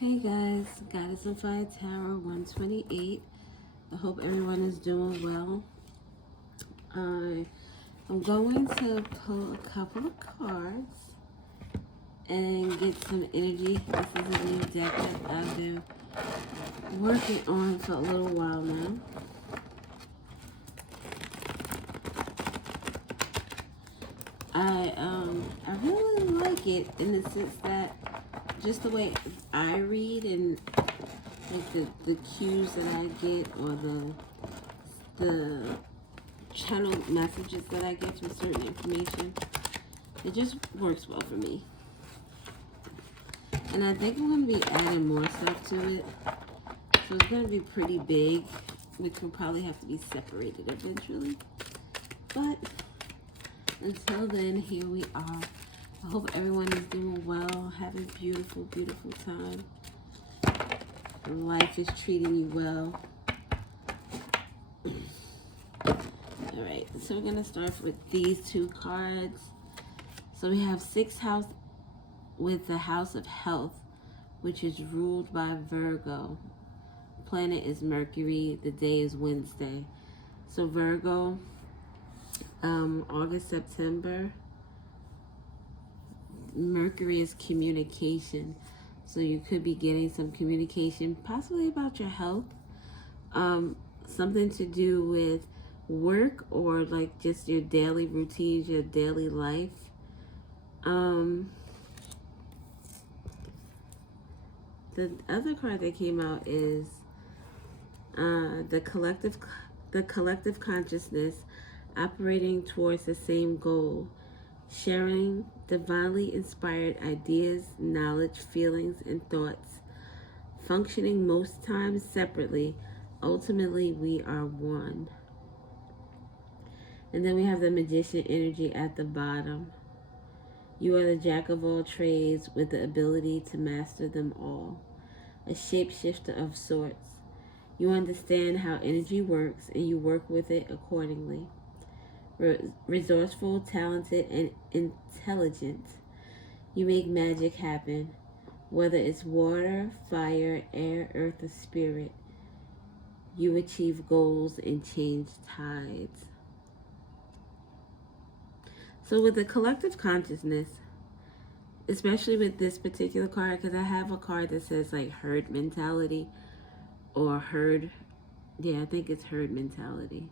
Hey guys, Goddess and Fire Tarot 128. I hope everyone is doing well. I'm going to pull a couple of cards and get some energy. This is a new deck that I've been working on for a little while now. I really like it in the sense that just the way I read and like the cues that I get or the channel messages that I get from certain information, it just works well for me. And I think I'm going to be adding more stuff to it. So it's going to be pretty big, which will probably have to be separated eventually. But until then, here we are. I hope everyone is doing well, having a beautiful, beautiful time. Life is treating you well. Alright, so we're going to start with these two cards. So we have 6th house with the house of health, which is ruled by Virgo. Planet is Mercury. The day is Wednesday. So Virgo, August, September, Mercury is communication. So you could be getting some communication, possibly about your health. Something to do with work or like just your daily routines, your daily life. The other card that came out is the collective consciousness operating towards the same goal, sharing divinely inspired ideas, knowledge, feelings, and thoughts, functioning most times separately. Ultimately, we are one. And then we have the magician energy at the bottom. You are the jack of all trades with the ability to master them all. A shapeshifter of sorts. You understand how energy works and you work with it accordingly. Resourceful, talented, and intelligent. You make magic happen, whether it's water, fire, air, earth, or spirit. You achieve goals and change tides. So with the collective consciousness, especially with this particular card, because I have a card that says like herd mentality or herd, I think it's herd mentality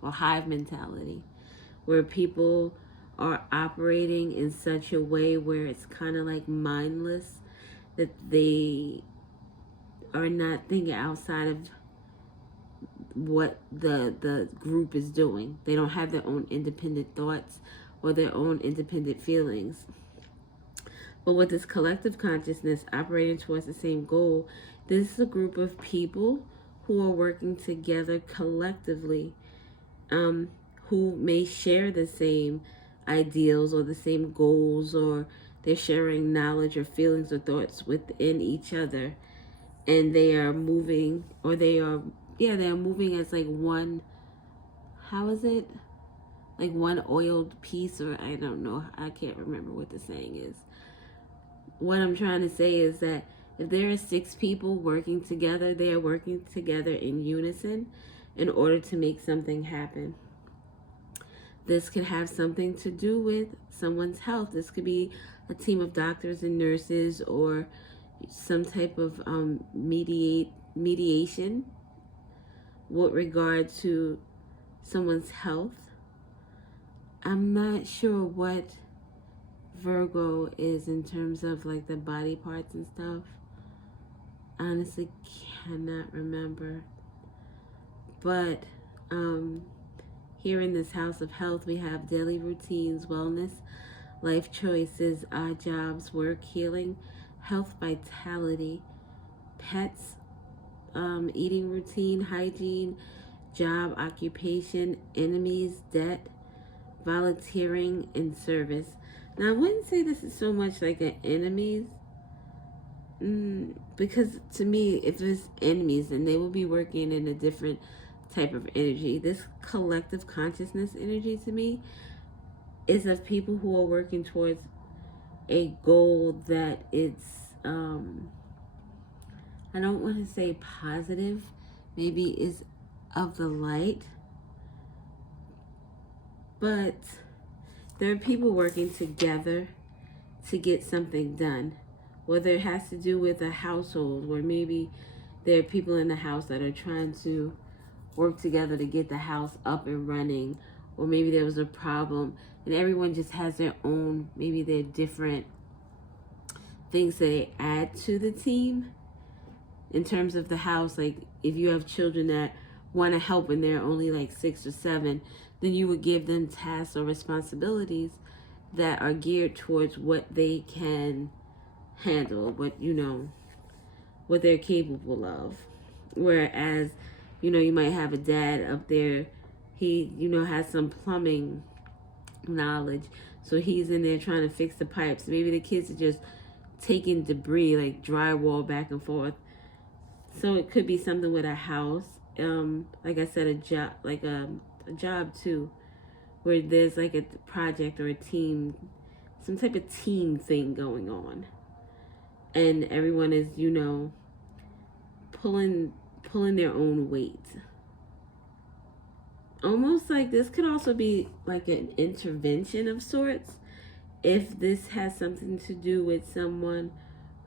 or hive mentality, where people are operating in such a way where it's kind of like mindless, that they are not thinking outside of what the group is doing. They don't have their own independent thoughts or their own independent feelings. But with this collective consciousness operating towards the same goal, this is a group of people who are working together collectively, who may share the same ideals or the same goals, or they're sharing knowledge or feelings or thoughts within each other, and they are moving, or they are moving as like one, how is it, like one oiled piece, or I don't know, I can't remember what the saying is. What I'm trying to say is that if there are 6 people working together, they are working together in unison in order to make something happen. This could have something to do with someone's health. This could be a team of doctors and nurses, or some type of mediation with regard to someone's health. I'm not sure what Virgo is in terms of like the body parts and stuff. Honestly cannot remember. But here in this house of health, we have daily routines, wellness, life choices, odd jobs, work, healing, health, vitality, pets, eating routine, hygiene, job, occupation, enemies, debt, volunteering, and service. Now, I wouldn't say this is so much like an enemies, because to me, if it's enemies, then they will be working in a different type of energy. This collective consciousness energy to me is of people who are working towards a goal that it's I don't want to say positive, maybe is of the light, but there are people working together to get something done. Whether it has to do with a household, where maybe there are people in the house that are trying to work together to get the house up and running, or maybe there was a problem and everyone just has their own, maybe they're different things that they add to the team in terms of the house. Like if you have children that want to help and they're only like 6 or 7, then you would give them tasks or responsibilities that are geared towards what they can handle, what they're capable of. Whereas, you might have a dad up there, he, has some plumbing knowledge, so he's in there trying to fix the pipes. Maybe the kids are just taking debris like drywall back and forth. So it could be something with a house, like I said, a job, like a job too, where there's like a project or a team, some type of team thing going on, and everyone is, pulling their own weight. Almost like this could also be like an intervention of sorts, if this has something to do with someone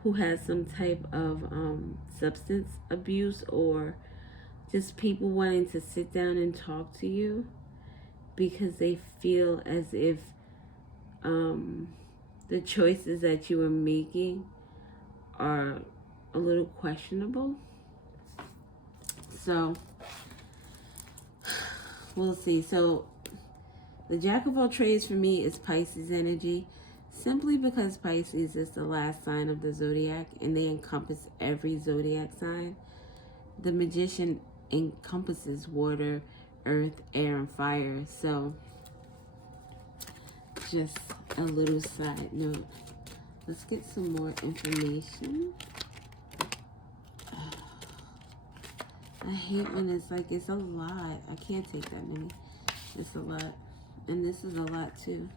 who has some type of substance abuse, or just people wanting to sit down and talk to you because they feel as if the choices that you are making are a little questionable. So we'll see. So the Jack of all trades for me is Pisces energy, simply because Pisces is the last sign of the zodiac and they encompass every zodiac sign. The Magician encompasses water, earth, air, and fire. So just a little side note. Let's get some more information. I hate when it's a lot. I can't take that many. It's a lot. And this is a lot too.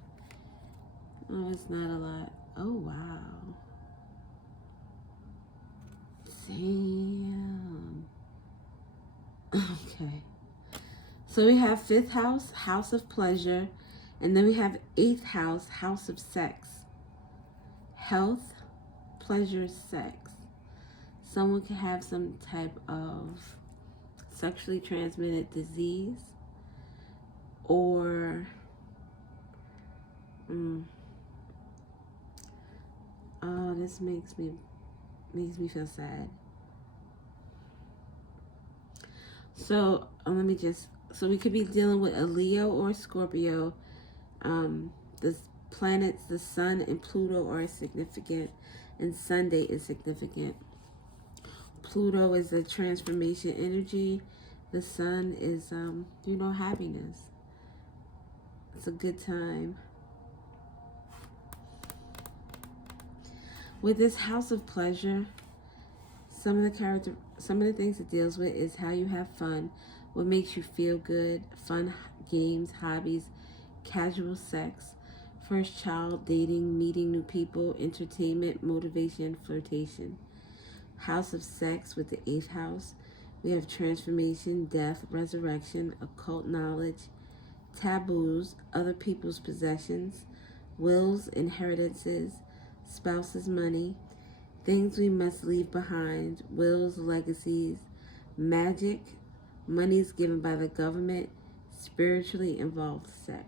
Oh, it's not a lot. Oh, wow. Damn. Okay. So we have 5th house, house of pleasure. And then we have 8th house, house of sex. Health, pleasure, sex. Someone can have some type of sexually transmitted disease, or oh, this makes me feel sad. So so we could be dealing with a Leo or a Scorpio. The planets, the Sun and Pluto are significant, and Sunday is significant. Pluto is a transformation energy. The Sun is, happiness. It's a good time. With this house of pleasure, some of the things it deals with is how you have fun, what makes you feel good, fun games, hobbies, casual sex, first child, dating, meeting new people, entertainment, motivation, flirtation. House of sex with the 8th house, we have transformation, death, resurrection, occult knowledge, taboos, other people's possessions, wills, inheritances, spouse's money, things we must leave behind, wills, legacies, magic, monies given by the government, spiritually involved sex.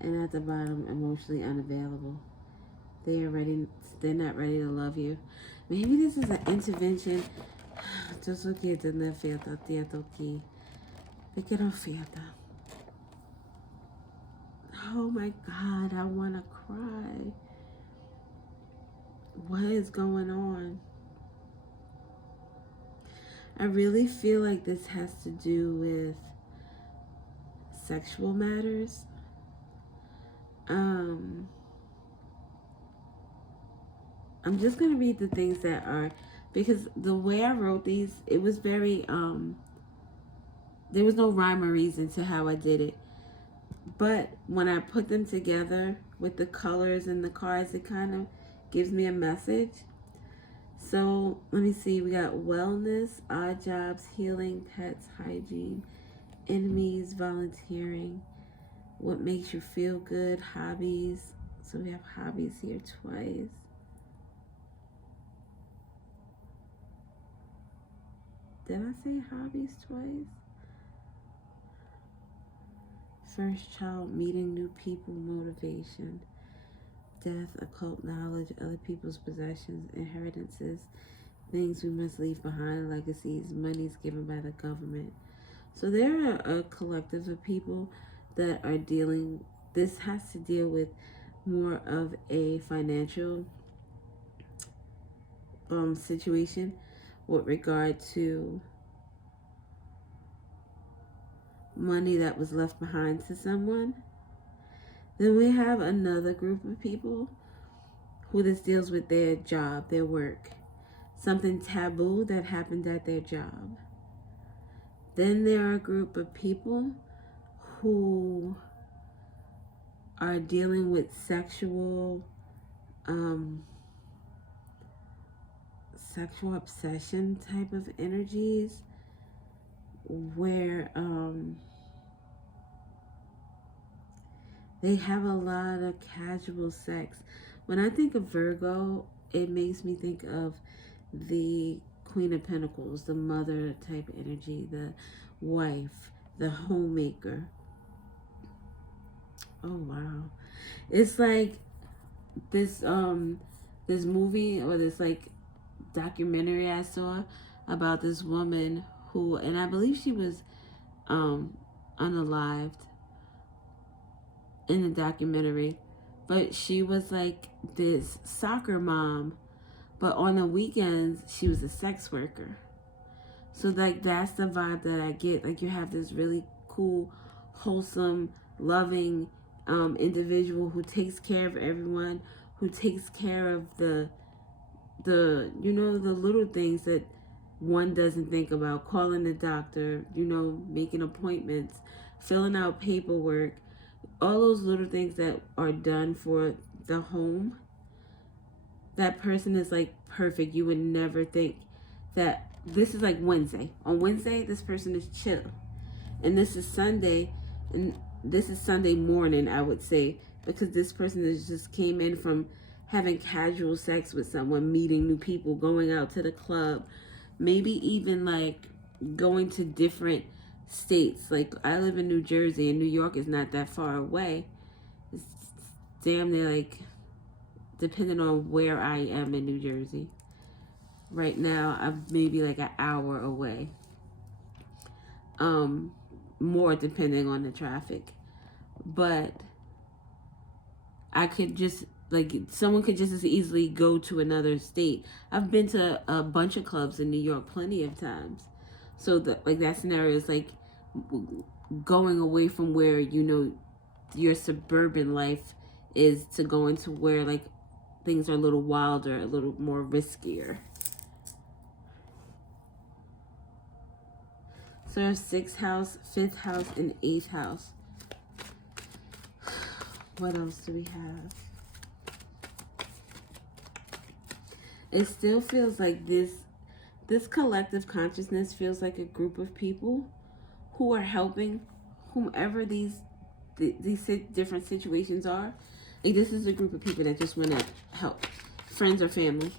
And at the bottom, emotionally unavailable. They're not ready to love you. Maybe this is an intervention. Just que tener fiesta, tieto aquí. Pequeño fiesta. Oh my God, I want to cry. What is going on? I really feel like this has to do with sexual matters. I'm just going to read the things that are, because the way I wrote these, it was very, there was no rhyme or reason to how I did it. But when I put them together with the colors and the cards, gives me a message. So let me see. We got wellness, odd jobs, healing, pets, hygiene, enemies, volunteering, what makes you feel good, hobbies. So we have hobbies here twice. Did I say hobbies twice? First child, meeting new people, motivation, death, occult knowledge, other people's possessions, inheritances, things we must leave behind, legacies, monies given by the government. So there are a collective of people that are dealing, this has to deal with more of a financial situation with regard to money that was left behind to someone. Then we have another group of people who this deals with their job, their work, something taboo that happened at their job. Then there are a group of people who are dealing with sexual obsession type of energies where they have a lot of casual sex. When I think of Virgo, it makes me think of the Queen of Pentacles, the mother type energy, the wife, the homemaker. Oh wow. It's like this this movie or this like documentary I saw about this woman who, and I believe she was unalived in the documentary, but she was like this soccer mom, but on the weekends she was a sex worker. So like that's the vibe that I get. Like you have this really cool, wholesome, loving individual who takes care of everyone, who takes care of the you know, the little things that one doesn't think about, calling the doctor, you know, making appointments, filling out paperwork, all those little things that are done for the home. That person is like perfect. You would never think that this is like Wednesday. On Wednesday, this person is chill. And this is Sunday, and this is Sunday morning, I would say, because this person is just came in from having casual sex with someone, meeting new people, going out to the club, maybe even like going to different states. Like I live in New Jersey, and New York is not that far away. It's damn near like, depending on where I am in New Jersey. Right now, I'm maybe like an hour away. More depending on the traffic. But I could just, like, someone could just as easily go to another state. I've been to a bunch of clubs in New York plenty of times. So, that scenario is like going away from where, you know, your suburban life is to go into where, like, things are a little wilder, a little more riskier. So there's 6th house, 5th house, and 8th house. What else do we have? It still feels like this collective consciousness feels like a group of people who are helping whomever these different situations are. Like this is a group of people that just want to help, friends or family.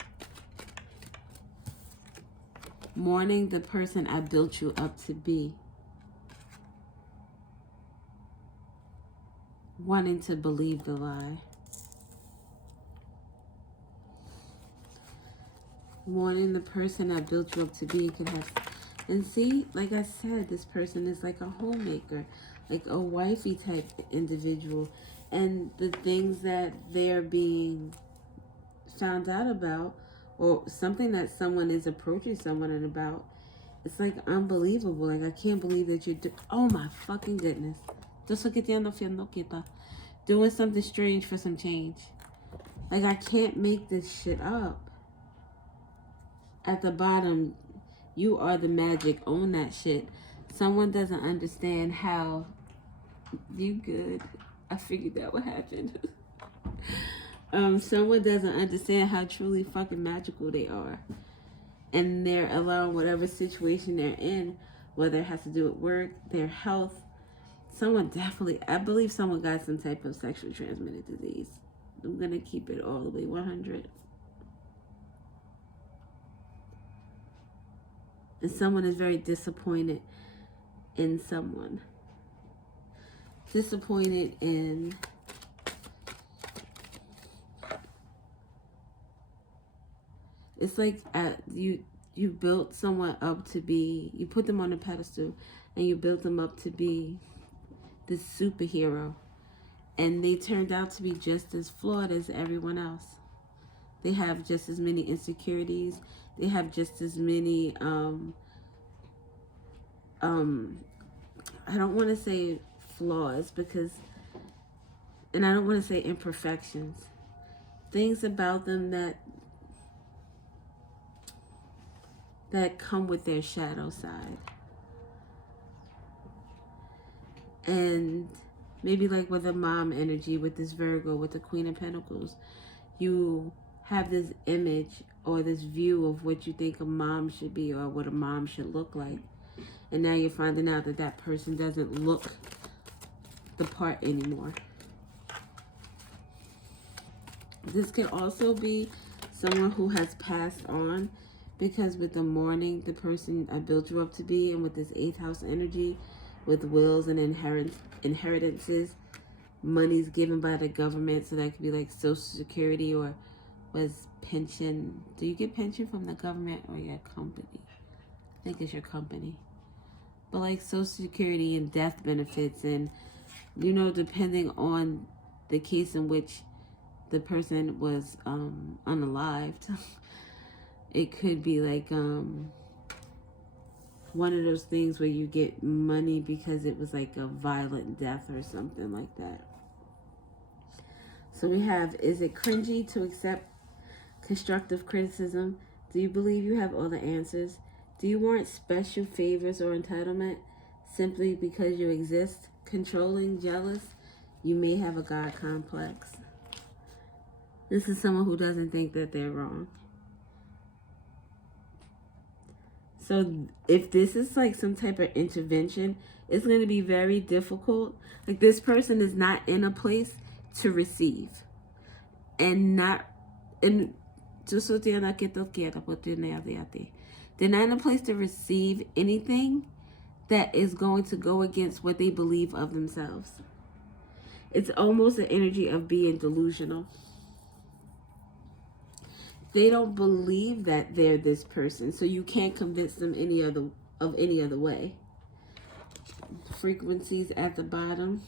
Mourning the person I built you up to be. Wanting to believe the lie. Mourning the person I built you up to be. Could have, and see, like I said, this person is like a homemaker, like a wifey type individual, and the things that they're being found out about, or something that someone is approaching someone about, it's like unbelievable. Like I can't believe that you're oh my fucking goodness. Doing something strange for some change. Like I can't make this shit up. At the bottom, you are the magic. Own that shit. Someone doesn't understand how you good. I figured that would happen. Someone doesn't understand how truly fucking magical they are. And they're allowing whatever situation they're in, whether it has to do with work, their health. Someone definitely, I believe someone got some type of sexually transmitted disease. I'm going to keep it all the way 100. And someone is very disappointed in someone. Disappointed in it's like you built someone up to be, you put them on a pedestal and you built them up to be this superhero, and they turned out to be just as flawed as everyone else. They have just as many insecurities. They have just as many I don't want to say flaws, because, and I don't want to say imperfections, things about them that come with their shadow side. And maybe like with a mom energy, with this Virgo, with the Queen of Pentacles, you have this image or this view of what you think a mom should be or what a mom should look like. And now you're finding out that that person doesn't look the part anymore. This could also be someone who has passed on, because with the mourning, the person I built you up to be, and with this 8th house energy, with wills and inheritances, money's given by the government, so that could be like Social Security or was pension. Do you get pension from the government or your company? I think it's your company. But like Social Security and death benefits, and depending on the case in which the person was unalived, it could be like one of those things where you get money because it was like a violent death or something like that. So we have, is it cringy to accept constructive criticism? Do you believe you have all the answers? Do you warrant special favors or entitlement simply because you exist? Controlling, jealous? You may have a God complex. This is someone who doesn't think that they're wrong. So if this is like some type of intervention, it's going to be very difficult. Like, this person is not in a place to receive. And not in they're not in a place to receive anything that is going to go against what they believe of themselves. It's almost an energy of being delusional. They don't believe that they're this person, so you can't convince them any other way. Frequencies at the bottom.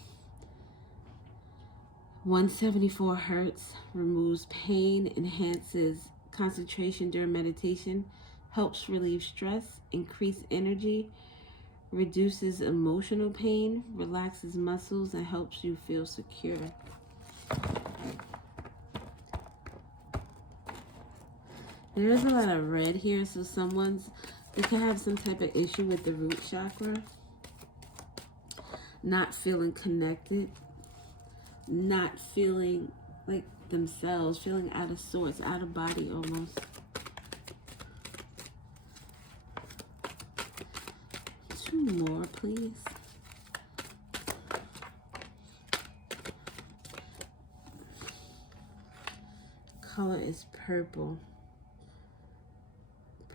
174 hertz removes pain, enhances concentration during meditation, helps relieve stress, increase energy, reduces emotional pain, relaxes muscles, and helps you feel secure. There is a lot of red here, so they can have some type of issue with the root chakra. Not feeling connected. Not feeling like themselves. Feeling out of sorts, out of body almost. Two more, please. Color is purple.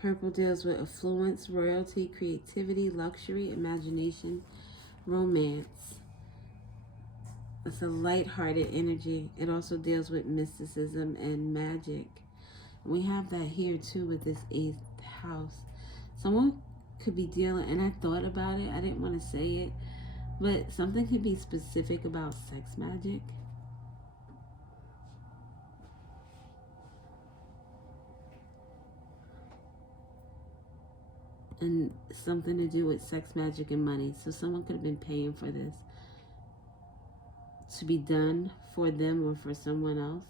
Purple deals with affluence, royalty, creativity, luxury, imagination, romance. It's a light-hearted energy. It also deals with mysticism and magic. We have that here too with this 8th house. Someone could be dealing, and I thought about it, I didn't want to say it, but something could be specific about sex magic. And something to do with sex magic and money. So someone could have been paying for this to be done for them or for someone else.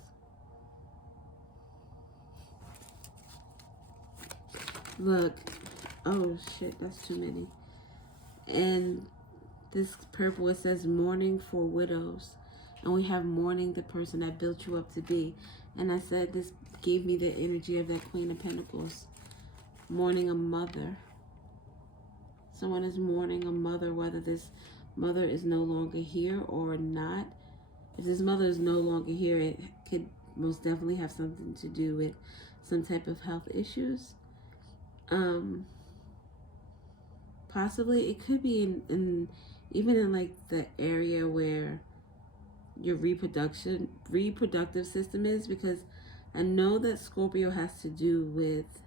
Look. Oh shit, that's too many. And this purple, it says mourning for widows. And we have mourning the person that built you up to be. And I said this gave me the energy of that Queen of Pentacles. Mourning a mother. Someone is mourning a mother, whether this mother is no longer here or not. If this mother is no longer here, it could most definitely have something to do with some type of health issues. Possibly it could be even in like the area where your reproductive system is, because I know that Scorpio has to do with,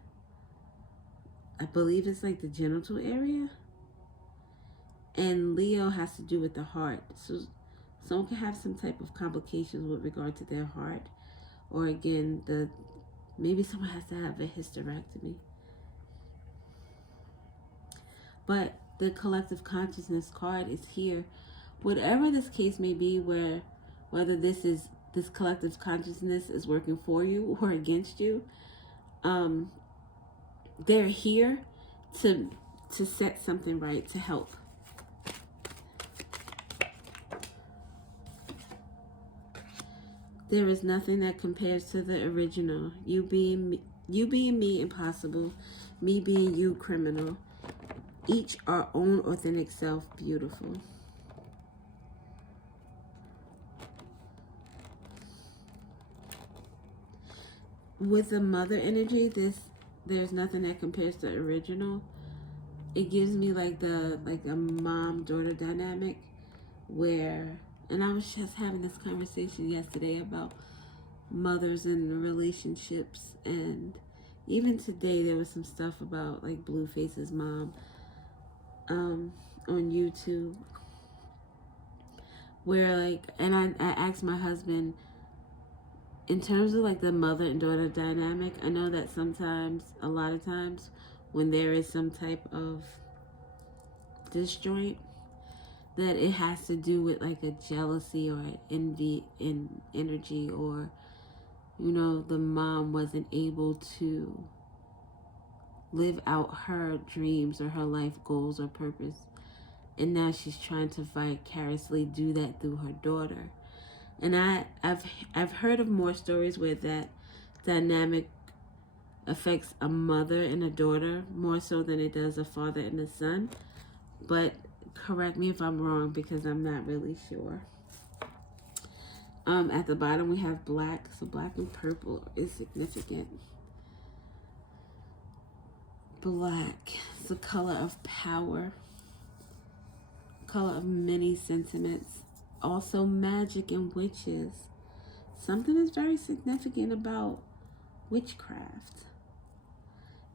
I believe it's like the genital area, and Leo has to do with the heart. So someone can have some type of complications with regard to their heart, or again, maybe someone has to have a hysterectomy. But the collective consciousness card is here. Whatever this case may be, whether this collective consciousness is working for you or against you, they're here to set something right, to help. There is nothing that compares to the original. You being me, impossible. Me being you, criminal. Each our own authentic self, beautiful. With the mother energy, there's nothing that compares to the original. It gives me like a mom-daughter dynamic where, and I was just having this conversation yesterday about mothers and relationships, and even today there was some stuff about like Blueface's mom on YouTube, where like, and I asked my husband, in terms of like the mother and daughter dynamic, I know that a lot of times when there is some type of disjoint, that it has to do with like a jealousy or an envy in energy, or the mom wasn't able to live out her dreams or her life goals or purpose, and now she's trying to vicariously do that through her daughter. And I've heard of more stories where that dynamic affects a mother and a daughter more so than it does a father and a son, but correct me if I'm wrong, because I'm not really sure. At the bottom we have black, so black and purple is significant. Black is the color of power, color of many sentiments, also magic and witches. Something is very significant about witchcraft.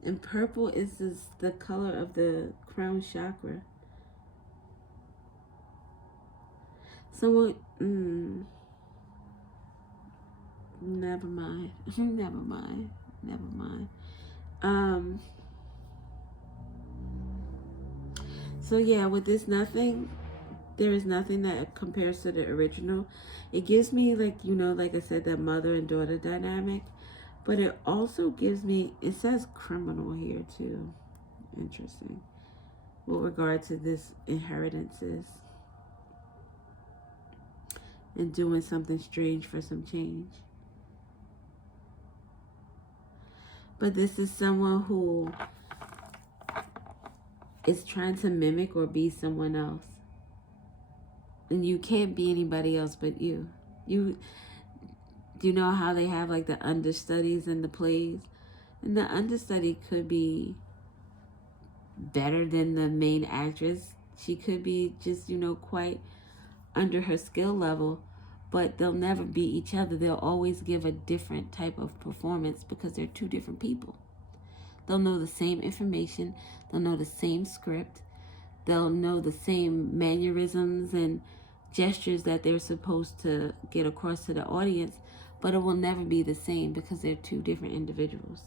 And purple is the color of the crown chakra. So never mind. Never mind. So yeah, with this nothing, there is nothing that compares to the original. It gives me like I said, that mother and daughter dynamic, but it also gives me, it says criminal here too. Interesting. With regard to this inheritances and doing something strange for some change. But this is someone who is trying to mimic or be someone else. And you can't be anybody else but you. Do you know how they have like the understudies in the plays? And the understudy could be better than the main actress. She could be just, quite under her skill level, but they'll never be each other. They'll always give a different type of performance because they're two different people. They'll know the same information. They'll know the same script. They'll know the same mannerisms and gestures that they're supposed to get across to the audience, but it will never be the same because they're two different individuals.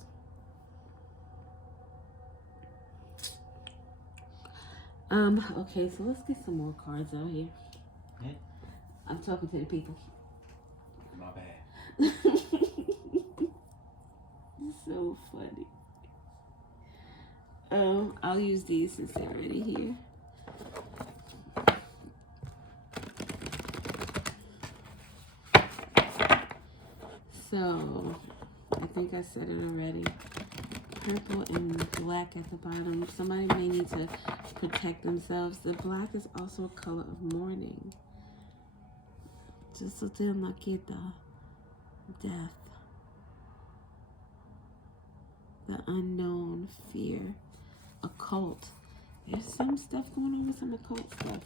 Okay, so let's get some more cards out here. Yeah. I'm talking to the people. My bad. So funny. I'll use these since they're already here. So, I think I said it already. Purple and black at the bottom. Somebody may need to protect themselves. The black is also a color of mourning. Just so they'll not get the death. The unknown, fear, occult. There's some stuff going on with some occult stuff.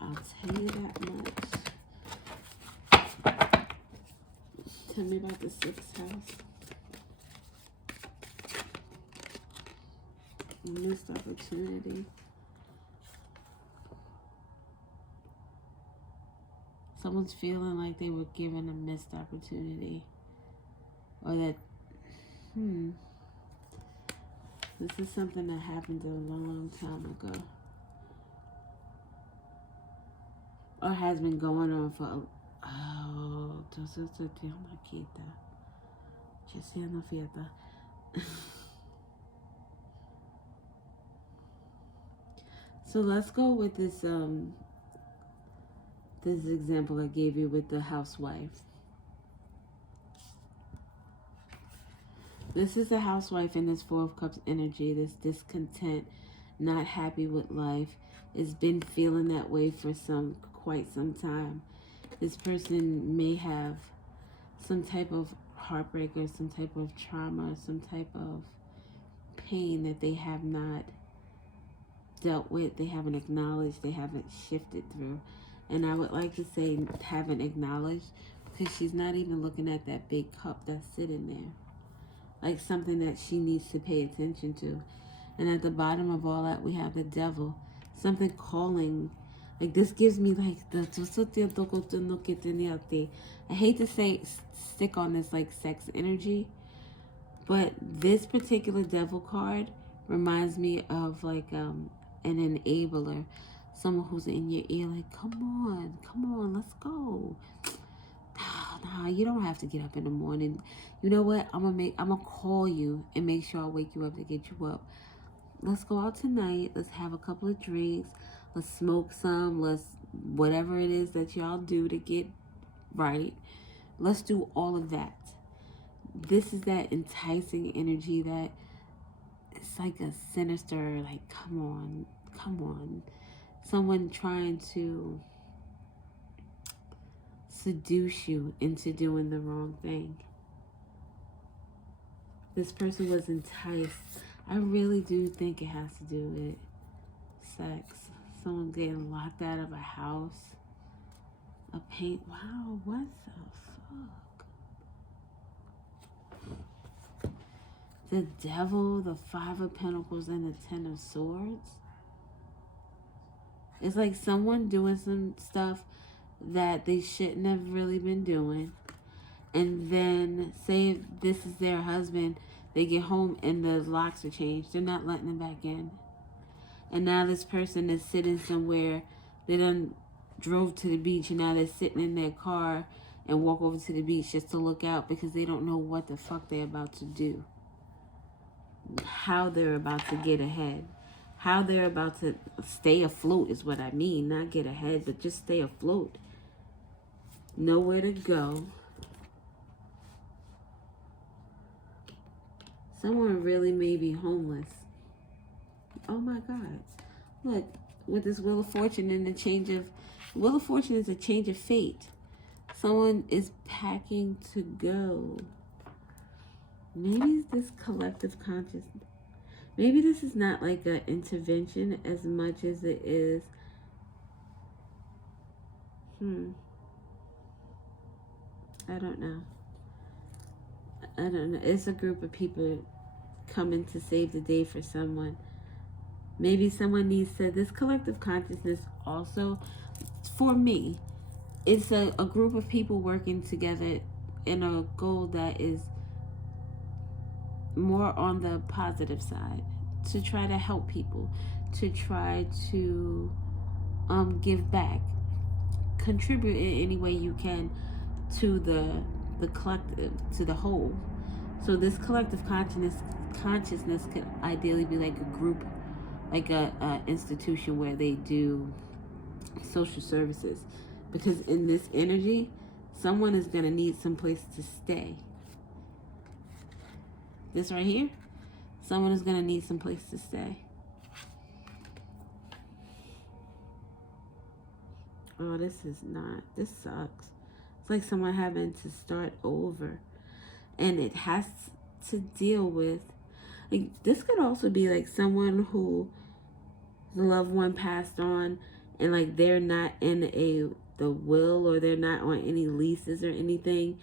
I'll tell you that much. Tell me about the 6th house. A missed opportunity. Someone's feeling like they were given a missed opportunity. Or that, this is something that happened a long time ago. Or has been going on for a... Oh, entonces te tengo aquí. Yo sí no fiesta. So let's go with this this example I gave you with the housewife. This is a housewife in this 4 of Cups energy, this discontent, not happy with life, has been feeling that way for quite some time. This person may have some type of heartbreak or some type of trauma, some type of pain that they have not dealt with, they haven't acknowledged, they haven't shifted through. And I would like to say haven't acknowledged, because she's not even looking at that big cup that's sitting there. Like something that she needs to pay attention to. And at the bottom of all that, we have the devil. Something calling. Like this gives me like the... I hate to say stick on this like sex energy, but this particular devil card reminds me of like an enabler. Someone who's in your ear like, come on, let's go. Nah, you don't have to get up in the morning. You know what? I'm gonna call you and make sure I wake you up to get you up. Let's go out tonight. Let's have a couple of drinks. Let's smoke some. Let's whatever it is that y'all do to get right. Let's do all of that. This is that enticing energy that it's like a sinister, like, come on. Someone trying to seduce you into doing the wrong thing. This person was enticed. I really do think it has to do with sex. Someone getting locked out of a house. A paint. Wow, what the fuck? The devil, the 5 of Pentacles, and the 10 of Swords. It's like someone doing some stuff that they shouldn't have really been doing. And then say this is their husband, they get home and the locks are changed. They're not letting them back in. And now this person is sitting somewhere. They done drove to the beach and now they're sitting in their car and walk over to the beach just to look out because they don't know what the fuck they're about to do. How they're about to get ahead. How they're about to stay afloat is what I mean. Not get ahead, but just stay afloat. Nowhere to go. Someone really may be homeless. Oh my God. Look, with this Wheel of Fortune and the change of... Wheel of Fortune is a change of fate. Someone is packing to go. Maybe it's this collective consciousness. Maybe this is not like an intervention as much as it is... I don't know. It's a group of people coming to save the day for someone. Maybe someone needs to... This collective consciousness also, for me, it's a group of people working together in a goal that is more on the positive side, to try to help people, to try to give back, contribute in any way you can to the collective, to the whole. So this collective consciousness could ideally be like a group, like a institution where they do social services, because in this energy, Someone is going to need some place to stay. This right here, someone is going to need some place to stay. Oh, this sucks. It's like someone having to start over. And it has to deal with, like, this could also be like someone who the loved one passed on and like they're not in the will, or they're not on any leases or anything,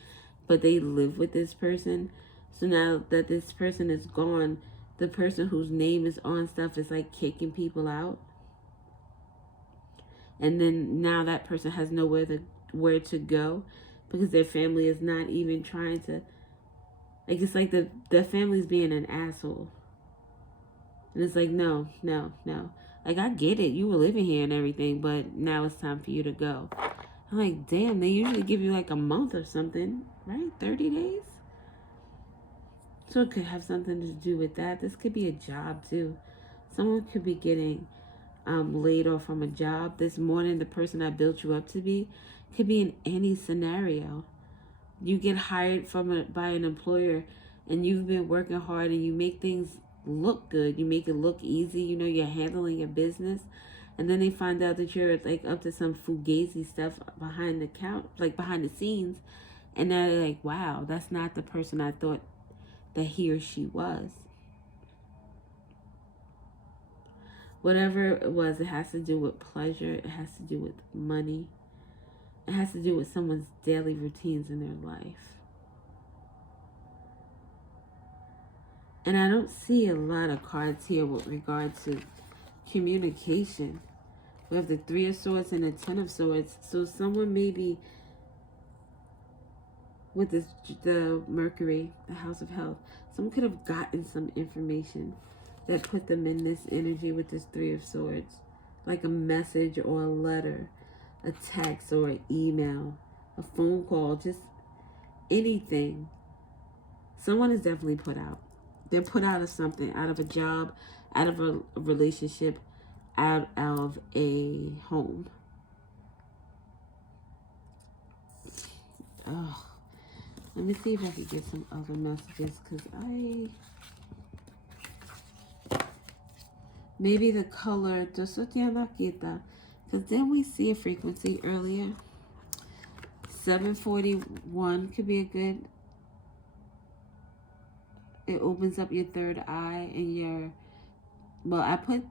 but they live with this person. So now that this person is gone, the person whose name is on stuff is like kicking people out. And then now that person has nowhere where to go because their family is not even trying to, like, it's like the family's being an asshole. And it's like, no. Like, I get it. You were living here and everything, but now it's time for you to go. I'm like, damn, they usually give you like a month or something, right? 30 days? So it could have something to do with that. This could be a job too. Someone could be getting laid off from a job. This morning, the person I built you up to be could be in any scenario. You get hired by an employer and you've been working hard and you make things look good. You make it look easy. You know, you're handling your business. And then they find out that you're like up to some fugazi stuff behind the count, like behind the scenes. And now they're like, wow, that's not the person I thought that he or she was. Whatever it was, it has to do with pleasure. It has to do with money. It has to do with someone's daily routines in their life. And I don't see a lot of cards here with regard to communication. We have the Three of Swords and the Ten of Swords. So someone maybe with the Mercury, the House of Health, someone could have gotten some information that put them in this energy with this Three of Swords. Like a message or a letter, a text or an email, a phone call, just anything. Someone is definitely put out. They're put out of something, out of a job, out of a relationship, out of a home. Oh, let me see if I can get some other messages, because maybe the color, because then we see a frequency earlier. 741 could be a good, it opens up your third eye and your, well, I put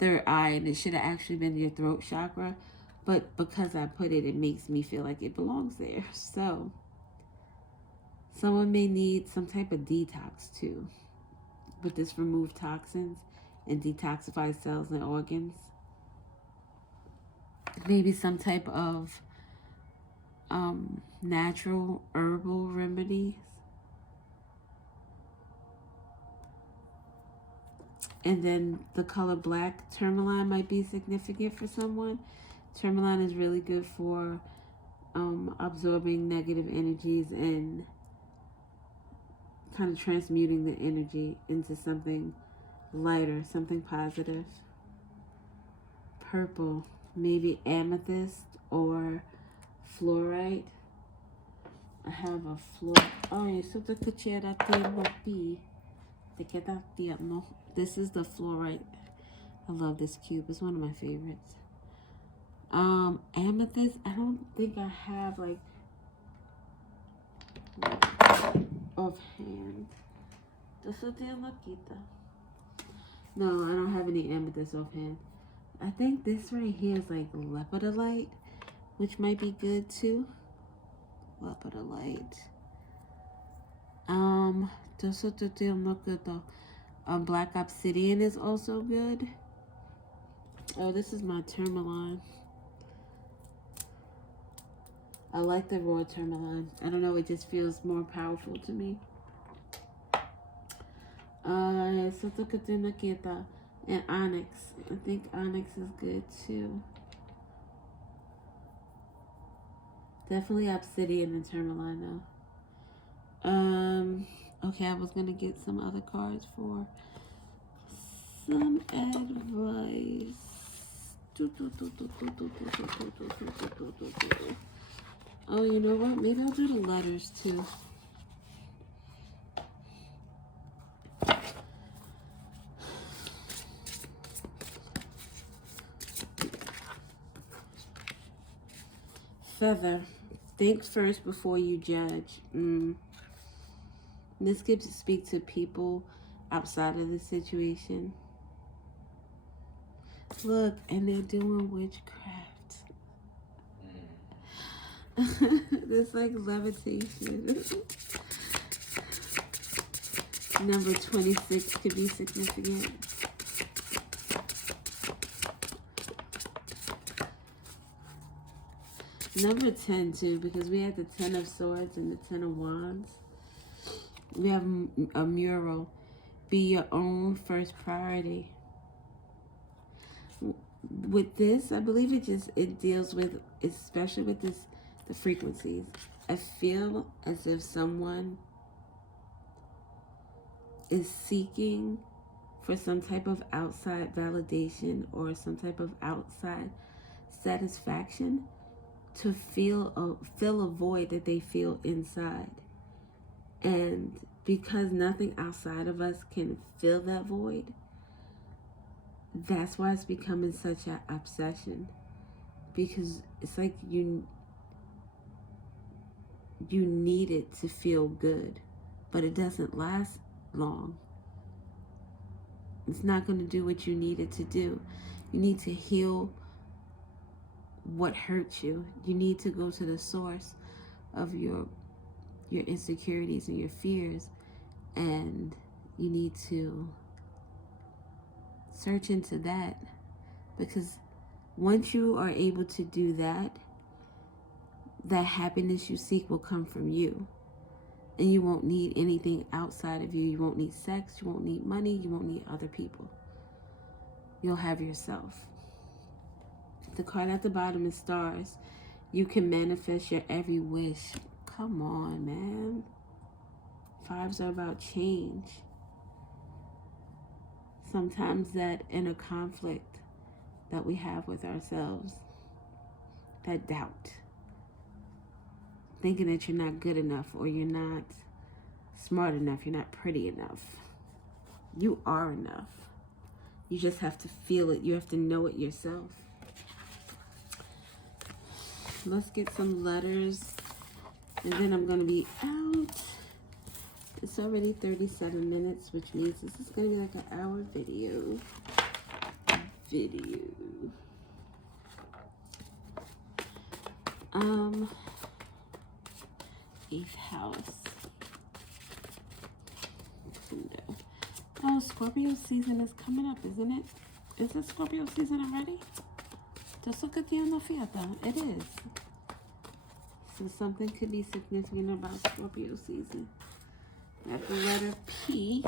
third eye and it should have actually been your throat chakra, but because I put it, it makes me feel like it belongs there. So someone may need some type of detox too, with this remove toxins and detoxify cells and organs. Maybe some type of natural herbal remedies. And then the color black, tourmaline, might be significant for someone. Tourmaline is really good for absorbing negative energies and kind of transmuting the energy into something lighter, something positive. Purple, maybe amethyst or fluorite. I have a this is the fluorite. I love this cube. It's one of my favorites. Amethyst, I don't think I have like offhand. No, I don't have any amethyst offhand. I think this right here is like lepidolite, which might be good too. Lepidolite. Black obsidian is also good. Oh, this is my tourmaline. I like the raw tourmaline. I don't know, it just feels more powerful to me. And onyx. I think onyx is good too. Definitely obsidian and tourmaline though. Okay, I was gonna get some other cards for some advice. Oh, you know what? Maybe I'll do the letters too. Feather. Think first before you judge. This could speak to people outside of the situation. Look, and they're doing witchcraft. This like levitation. Number 26 could be significant. Number 10 too, because we had the 10 of Swords and the 10 of Wands. We have a mural. Be your own first priority. With this, I believe it deals with, especially with the frequencies. I feel as if someone is seeking for some type of outside validation or some type of outside satisfaction to fill a void that they feel inside. And because nothing outside of us can fill that void, that's why it's becoming such an obsession. Because it's like you need it to feel good, but it doesn't last long. It's not going to do what you need it to do. You need to heal what hurts you. You need to go to the source of your insecurities and your fears, and you need to search into that, because once you are able to do that, that happiness you seek will come from you, and you won't need anything outside of you. You won't need sex, you won't need money, you won't need other people. You'll have yourself. The card at the bottom is Stars. You can manifest your every wish. Come on, man. Fives are about change. Sometimes that inner conflict that we have with ourselves, that doubt, thinking that you're not good enough, or you're not smart enough, you're not pretty enough. You are enough. You just have to feel it. You have to know it yourself. Let's get some letters, and then I'm going to be out. It's already 37 minutes, which means this is going to be like an hour video. Eighth house. Pluto. Oh, Scorpio season is coming up, isn't it? Is it Scorpio season already? Just look at the fiesta. It is. So something could be significant about Scorpio season. Got the letter P.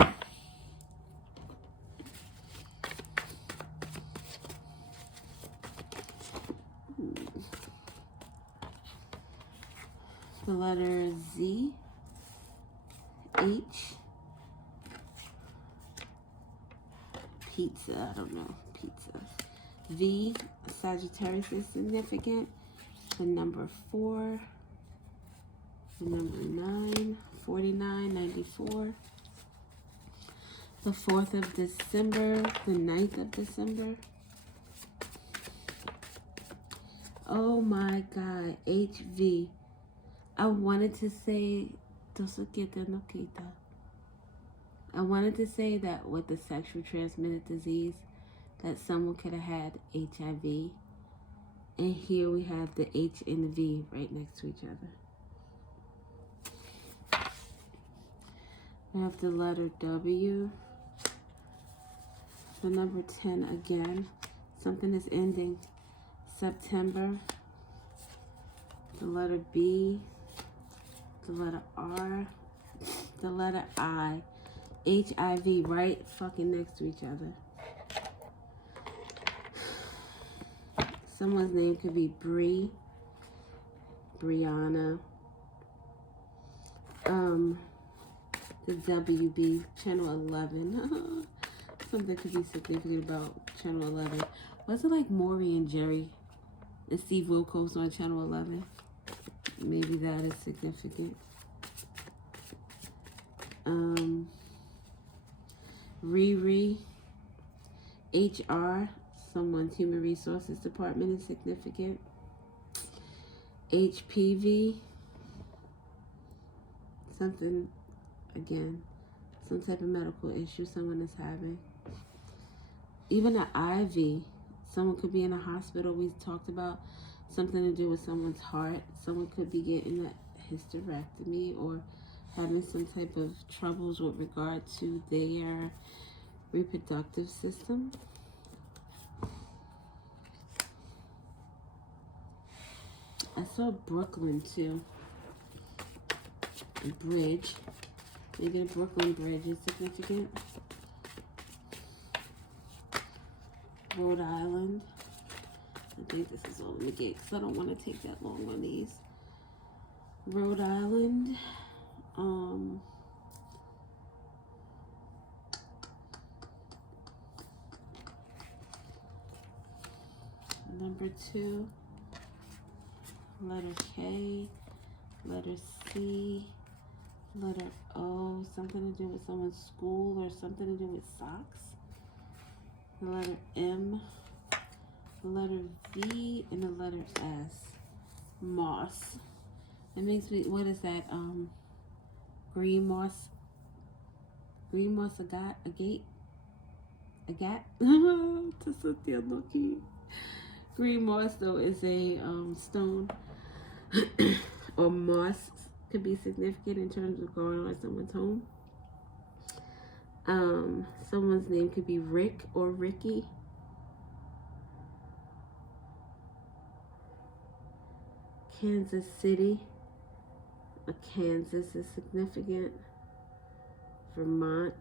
The letter Z. H. Pizza. I don't know. Pizza. V. Sagittarius is significant. The number 4. The number 9. 49, 94. The 4th of December. The 9th of December. Oh my God. HV. I wanted to say I wanted to say that with the sexual transmitted disease, that someone could have had HIV. And here we have the H and the V right next to each other. We have the letter W. The number 10 again. Something is ending. September. The letter B. The letter R. The letter I. HIV right fucking next to each other. Someone's name could be Bree, Brianna, the WB, Channel 11. Something could be significant about Channel 11. Was it like Maury and Jerry and Steve Wilkos on Channel 11? maybe that is significant. Riri, HR, someone's human resources department is significant. HPV, something, again, some type of medical issue someone is having. Even an IV, someone could be in a hospital. We talked about something to do with someone's heart. Someone could be getting a hysterectomy or having some type of troubles with regard to their reproductive system. I saw Brooklyn too. A bridge. Maybe the Brooklyn Bridge is significant. Rhode Island. I think this is all in the gate because I don't want to take that long on these. Rhode Island. Number 2. Letter K. Letter C. Letter O. Something to do with someone's school or something to do with socks. The letter M. The letter V. And the letter S. Moss. It makes me, what is that? Green moss. Green moss agate. To sit there looking. Green moss though is a stone or moss could be significant in terms of going on someone's home. Someone's name could be Rick or Ricky. Kansas City. A Kansas is significant. Vermont.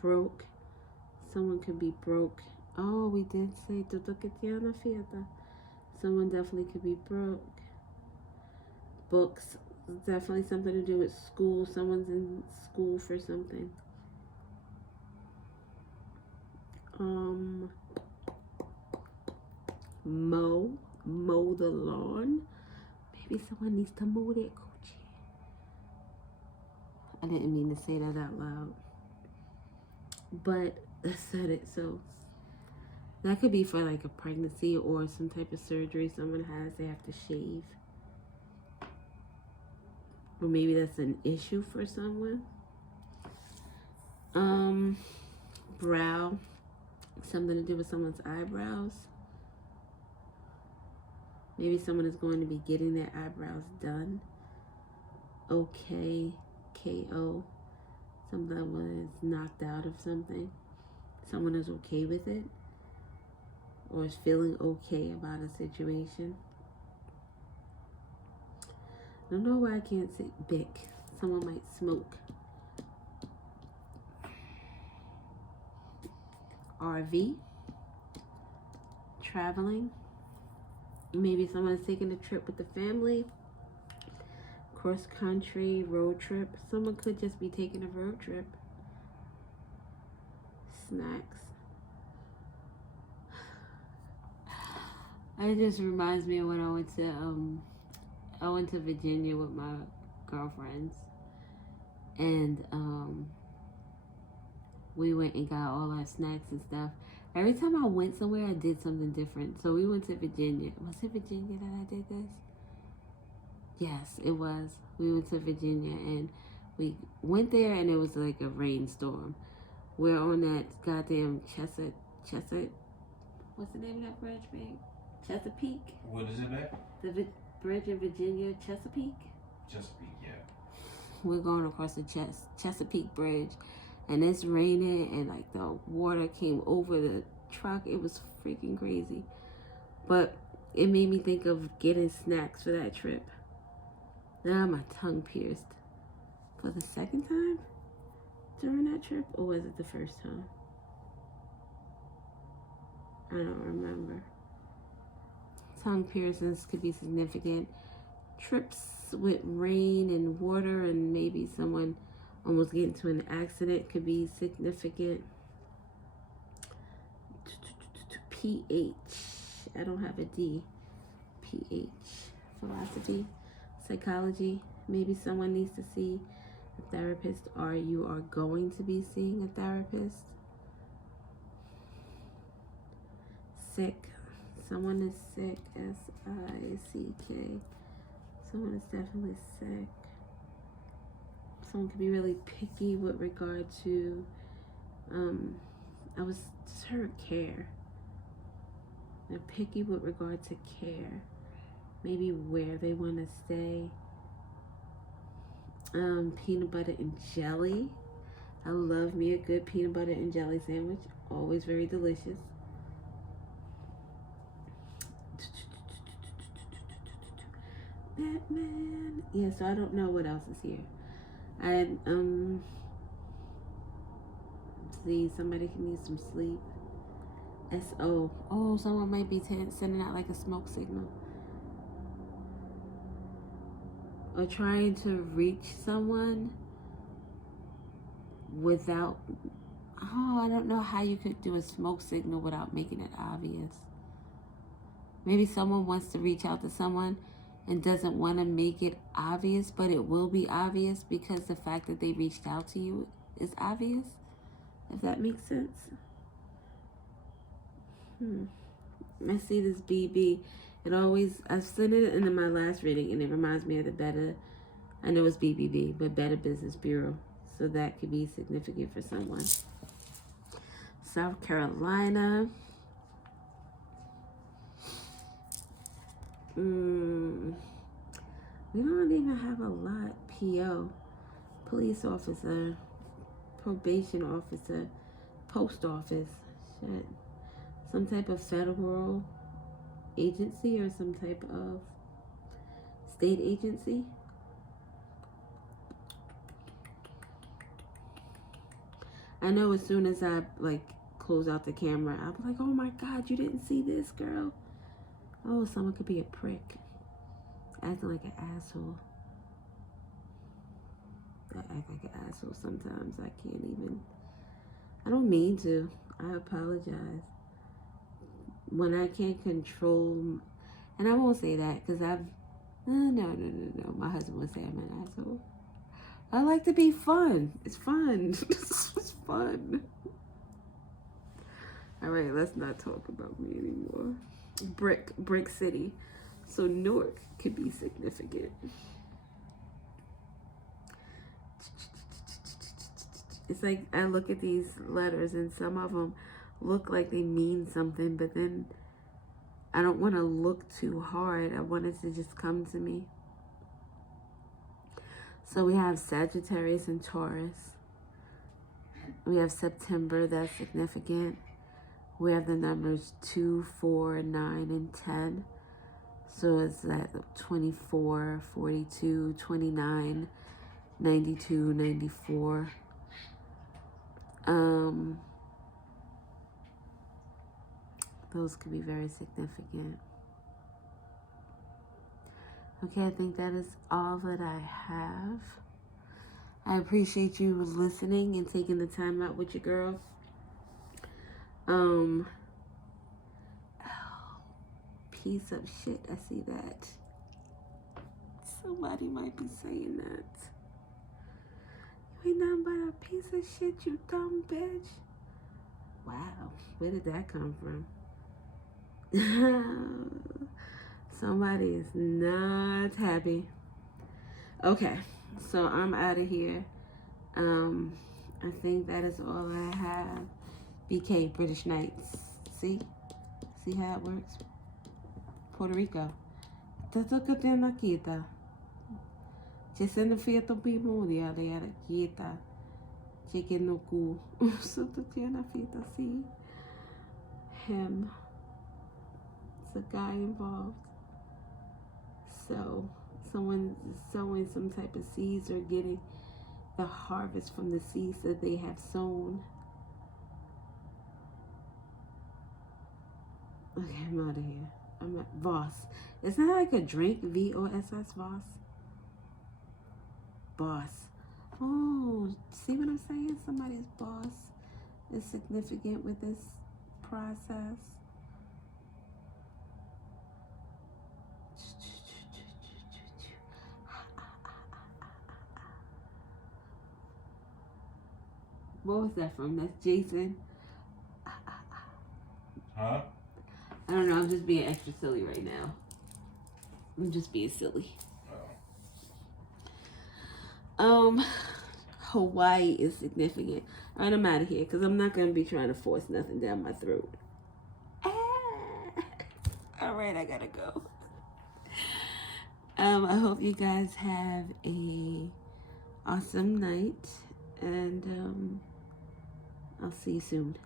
Broke. Someone could be broke. Oh, we did say Tutoketiana Fiesta. Someone definitely could be broke. Books. Definitely something to do with school. Someone's in school for something. Mow the lawn. Maybe someone needs to mow their coochie. I didn't mean to say that out loud. But I said it, so that could be for like a pregnancy or some type of surgery someone has. They have to shave. Or maybe that's an issue for someone. Brow. Something to do with someone's eyebrows. Maybe someone is going to be getting their eyebrows done. Okay. KO. Someone was knocked out of something. Someone is okay with it. Or is feeling okay about a situation. I don't know why I can't say Bic. Someone might smoke. RV. Traveling. Maybe someone is taking a trip with the family. Cross country, road trip. Someone could just be taking a road trip. Snacks. It just reminds me of when I went to Virginia with my girlfriends, and we went and got all our snacks and stuff. Every time I went somewhere, I did something different. So we went to Virginia. Was it Virginia that I did this? Yes, it was. We went to Virginia and we went there and it was like a rainstorm. We're on that goddamn Chesapeake. What's the name of that bridge, babe? Chesapeake? What is it, babe? The bridge in Virginia, Chesapeake? Chesapeake, yeah. We're going across the Chesapeake Bridge. And it's raining and like the water came over the truck. It was freaking crazy. But it made me think of getting snacks for that trip. Now my tongue pierced. For the second time during that trip? Or was it the first time? I don't remember. Tongue piercings could be significant. Trips with rain and water and maybe someone almost getting into an accident could be significant. PH. I don't have a D. PH. Philosophy, psychology. Maybe someone needs to see a therapist, or you are going to be seeing a therapist. Sick. Someone is sick. S-I-C-K. Someone is definitely sick. Someone could be really picky with regard to, I was just heard care. They're picky with regard to care. Maybe where they want to stay. Peanut butter and jelly. I love me a good peanut butter and jelly sandwich. Always very delicious. Batman. Yeah, so I don't know what else is here. See, somebody can need some sleep. S-O. Oh, someone might be sending out like a smoke signal. Or trying to reach someone without, I don't know how you could do a smoke signal without making it obvious. Maybe someone wants to reach out to someone and doesn't want to make it obvious, but it will be obvious because the fact that they reached out to you is obvious, if that makes sense. I see this BB. I've seen it in my last reading, and it reminds me of the Better, I know it's BBB, but Better Business Bureau. So that could be significant for someone. South Carolina. We don't even have a lot. PO. Police officer. Probation officer. Post office. Shit. Some type of federal agency or some type of state agency. I know as soon as I close out the camera, I'll be like, oh my God, you didn't see this, girl. Oh, someone could be a prick. Acting like an asshole. I act like an asshole sometimes. I don't mean to. I apologize. When I can't control, and I won't say that because no. My husband would say I'm an asshole. I like to be fun. It's fun. It's fun. All right, let's not talk about me anymore. Brick City. So Newark could be significant. It's like I look at these letters and some of them look like they mean something, but then I don't want to look too hard. I want it to just come to me. So we have Sagittarius and Taurus. We have September, that's significant. We have the numbers 2, 4, 9, and 10. So it's that 24, 42, 29, 92, 94. Those could be very significant. Okay, I think that is all that I have. I appreciate you listening and taking the time out with your girl. Piece of shit, I see that. Somebody might be saying that. You ain't nothing but a piece of shit, you dumb bitch. Wow, where did that come from? Somebody is not happy. Okay, so I'm out of here. I think that is all I have. BK, British Knights. See how it works? Puerto Rico. Tatoka tena kita. Chesena fiato pimonia de ara kita. Chicken no ku. So tena fiata see him. It's a guy involved. So someone's sowing some type of seeds or getting the harvest from the seeds that they have sown. Okay, I'm out of here. I'm at Voss. Isn't that like a drink? V-O-S-S, Voss? Boss. Oh, see what I'm saying? Somebody's boss is significant with this process. What was that from? That's Jason. Huh? I don't know. I'm just being extra silly right now. I'm just being silly. Oh. Hawaii is significant. All right, I'm out of here because I'm not gonna be trying to force nothing down my throat. All right, I gotta go. I hope you guys have a awesome night, and I'll see you soon.